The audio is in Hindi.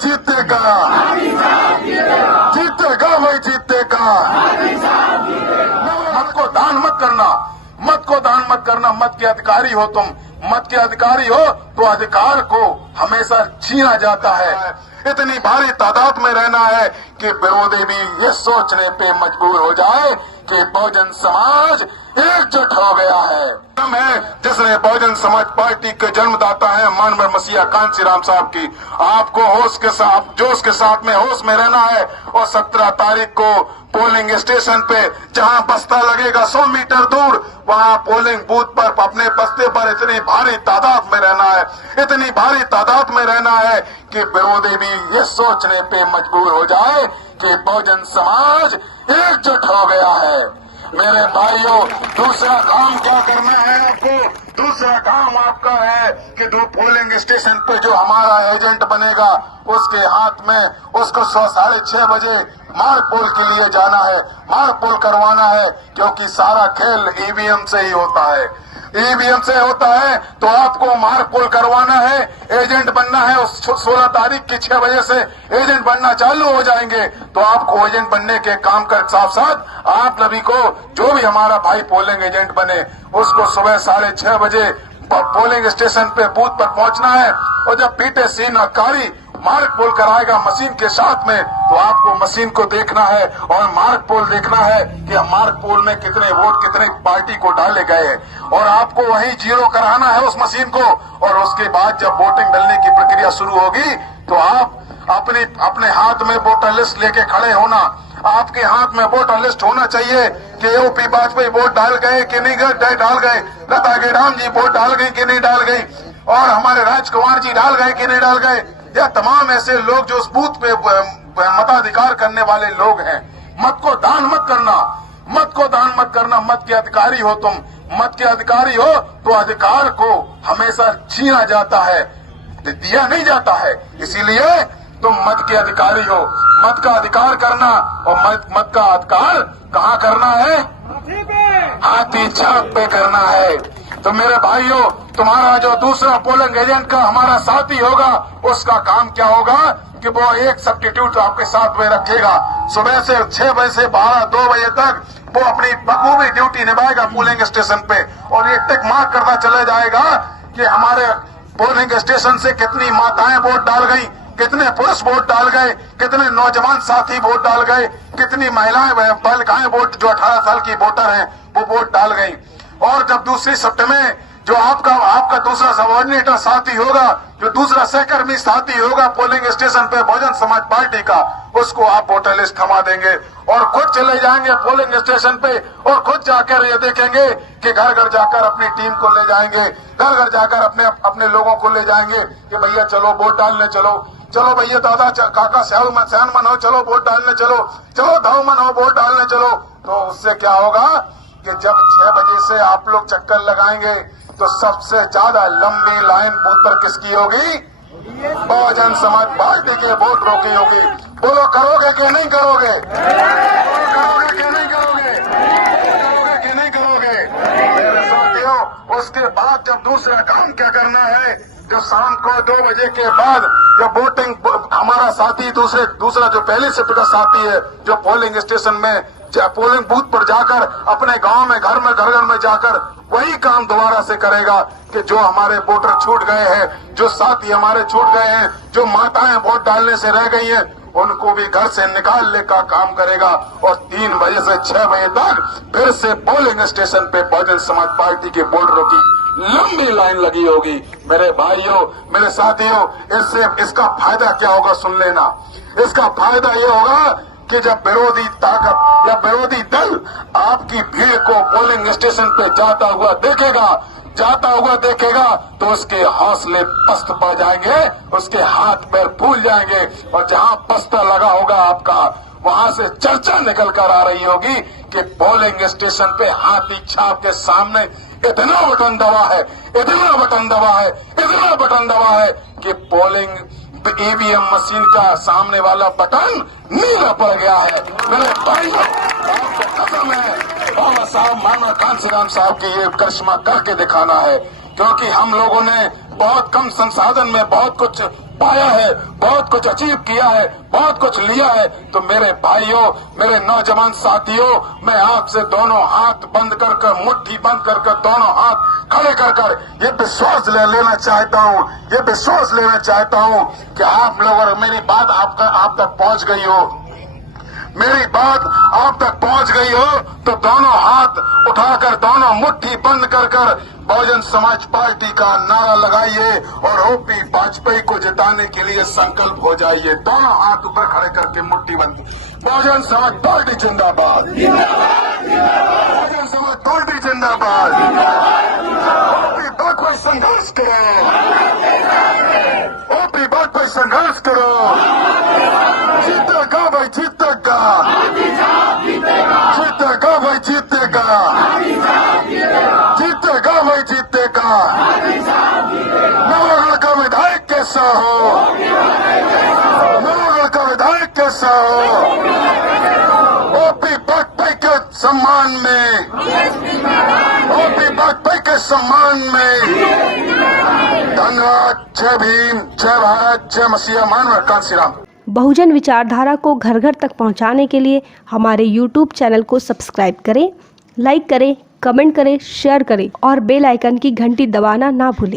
जीतेगा, जीतेगा वही जीतेगा। मत को दान मत करना, मत को दान मत करना। मत के अधिकारी हो तुम, मत के अधिकारी हो तो अधिकार को हमेशा छीना जाता है। इतनी भारी तादाद में रहना है कि विरोधी भी ये सोचने पे मजबूर हो जाए कि बहुजन समाज एकजुट हो गया है। हम है जिसने बहुजन समाज पार्टी के जन्मदाता है मानवर मसीहा कांशीराम साहब की। आपको होश के साथ, जोश के साथ में होश में रहना है और 17 तारीख को पोलिंग स्टेशन पे जहां बस्ता लगेगा 100 मीटर दूर, वहां पोलिंग बूथ पर अपने बस्ते पर इतनी भारी तादाद में रहना है, इतनी भारी तादाद में रहना है कि विरोधी भी ये सोचने पे मजबूर हो जाए कि बहुजन समाज एकजुट हो गया है। मेरे भाइयों, दूसरा काम क्या करना है आपको? दूसरा काम आपका है कि दो पोलिंग स्टेशन पे जो हमारा एजेंट बनेगा उसके हाथ में उसको 6:30 बजे मार्क पोल के लिए जाना है, मार्क पोल करवाना है, क्योंकि सारा खेल ईवीएम से ही होता है। ईवीएम से होता है तो आपको मार्क पोल करवाना है, एजेंट बनना है। उस 16 तारीख की 6 बजे से एजेंट बनना चालू हो जाएंगे। तो आपको एजेंट बनने के काम कर साथ साथ आप सभी को जो भी हमारा भाई पोलिंग एजेंट बने उसको सुबह 6:30 बजे पोलिंग स्टेशन पे बूथ पर पहुंचना है। और जब पीटे नकारी मार्क पोल कराएगा मशीन के साथ में, तो आपको मशीन को देखना है और मार्क पोल देखना है कि मार्क पोल में कितने वोट कितने पार्टी को डाले गए हैं, और आपको वही जीरो कराना है उस मशीन को। और उसके बाद जब वोटिंग डालने की प्रक्रिया शुरू होगी तो आप अपने हाथ में वोटर लिस्ट लेके खड़े होना। आपके हाथ में वोटर लिस्ट होना चाहिए कि ओपी वाजपेयी वोट डाल गए कि नहीं डाल गए, लता गेडाम जी वोट डाल गई कि नहीं डाल गई, और हमारे राजकुमार जी डाल गए कि नहीं डाल गए, या तमाम ऐसे लोग जो उस बूथ पे मताधिकार करने वाले लोग हैं। मत को दान मत करना, मत को दान मत करना। मत के अधिकारी हो तुम, मत के अधिकारी हो तो अधिकार को हमेशा छीना जाता है, दिया नहीं जाता है। इसीलिए तुम मत के अधिकारी हो, मत का अधिकार करना। और मत का अधिकार कहाँ करना है? हाथी छाप पे करना है। तो मेरे भाइयों, तुम्हारा जो दूसरा पोलिंग एजेंट का हमारा साथी होगा उसका काम क्या होगा कि वो एक सब्स्टिट्यूट आपके साथ में रखेगा। सुबह से 6 बजे से 2 बजे तक वो अपनी बखूबी ड्यूटी निभाएगा पोलिंग स्टेशन पे, और ये टिक मार्क करता चला जाएगा कि हमारे पोलिंग स्टेशन से कितनी माताएं वोट डाल गई, कितने पुरुष वोट डाल गए, कितने नौजवान साथी वोट डाल गए, कितनी महिलाएं बालिकाएं वोट जो 18 साल की वोटर हैं वो वोट डाल गई। और जब दूसरी शिफ्ट में जो आपका दूसरा सबऑर्डिनेटर साथी होगा, जो दूसरा सहकर्मी साथी होगा पोलिंग स्टेशन पे बहुजन समाज पार्टी का, उसको आप वोटर लिस्ट थमा देंगे और खुद चले जाएंगे पोलिंग स्टेशन पे और खुद जाकर ये देखेंगे कि घर घर जाकर अपनी टीम को ले जाएंगे, घर घर जाकर अपने लोगों को ले जाएंगे कि भैया चलो वोट डालने चलो, चलो भैया दादा काका सयान मन हो, चलो वोट डालने चलो, चलो धाव मन हो वोट डालने चलो। तो उससे क्या होगा कि जब 6 बजे से आप लोग चक्कर लगाएंगे तो सबसे ज्यादा लंबी लाइन बूथ पर किसकी होगी? बहुजन समाज पार्टी के वोटरों की होगी। बोलो करोगे कि नहीं करोगे? करोगे कि नहीं करोगे? करोगे कि नहीं करोगे? मेरे साथियों, उसके बाद जब दूसरा काम क्या करना है, जो शाम को 2 बजे के बाद जब वोटिंग हमारा साथी दूसरा जो पहले शिफ्ट का साथी है जो पोलिंग स्टेशन में पोलिंग बूथ पर जाकर अपने गांव में घर में जाकर वही काम दोबारा से करेगा कि जो हमारे वोटर छूट गए हैं, जो साथी हमारे छूट गए हैं, जो माताएं वोट डालने से रह गई हैं, उनको भी घर से निकालने का काम करेगा। और 3 बजे से 6 बजे तक फिर से पोलिंग स्टेशन पे बहुजन समाज पार्टी के वोटरों की लंबी लाइन लगी होगी। मेरे भाइयों, मेरे साथियों, इसका फायदा क्या होगा सुन लेना। इसका फायदा ये होगा कि जब विरोधी ताकत या विरोधी दल आपकी भीड़ को पोलिंग स्टेशन पे जाता हुआ देखेगा तो उसके हौसले पस्त पड़ जाएंगे, उसके हाथ पैर फूल जाएंगे, और जहां बस्ता लगा होगा आपका वहां से चर्चा निकल कर आ रही होगी कि पोलिंग स्टेशन पे हाथी छाप के सामने इतना बटन दबा है, इतना बटन दबा है, इतना बटन दबा है कि पोलिंग ईवीएम मशीन का सामने वाला बटन नीला पड़ गया है। मेरे भाइयों, आपको कसम है बाबा साहब मानव कांशीराम साहब की ये करिश्मा करके दिखाना है, क्योंकि हम लोगों ने बहुत कम संसाधन में बहुत कुछ पाया है, बहुत कुछ अचीव किया है, बहुत कुछ लिया है, तो मेरे भाइयों, मेरे नौजवान साथियों, मैं आपसे दोनों हाथ बंद कर मुट्ठी बंद कर दोनों हाथ खड़े कर ये विश्वास लेना चाहता हूँ, ये विश्वास लेना चाहता हूँ कि आप लोग, और मेरी बात आप तक पहुँच गई हो, मेरी बात आप तक पहुंच गई हो, तो दोनों हाथ उठाकर, दोनों मुट्ठी बंद कर बहुजन समाज पार्टी का नारा लगाइए और ओपी वाजपेयी को जिताने के लिए संकल्प हो जाइए। दोनों हाथ ऊपर खड़े करके मुट्ठी बंद। बहुजन समाज पार्टी जिंदाबाद, बहुजन समाज पार्टी जिंदाबाद। ओपी वाजपेयी संघर्ष करो, ओपी वाजपेयी संघर्ष करो, जीतेगा भाई, जीतेगा, जीतेगा भाई, जीतेगा, जीतेगा भाई, जीतेगा। नवगढ़ का विधायक कैसा हो, नवगढ़ का विधायक कैसा हो, ओपी वाजपेयी के सम्मान में, ओपी वाजपेयी के सम्मान में। धन्यवाद। जय भीम, जय भारत, जय मसीहा, मानव कांसी राम। बहुजन विचारधारा को घर घर तक पहुंचाने के लिए हमारे YouTube चैनल को सब्सक्राइब करें, लाइक करें, कमेंट करें, शेयर करें और बेल आइकन की घंटी दबाना ना भूलें।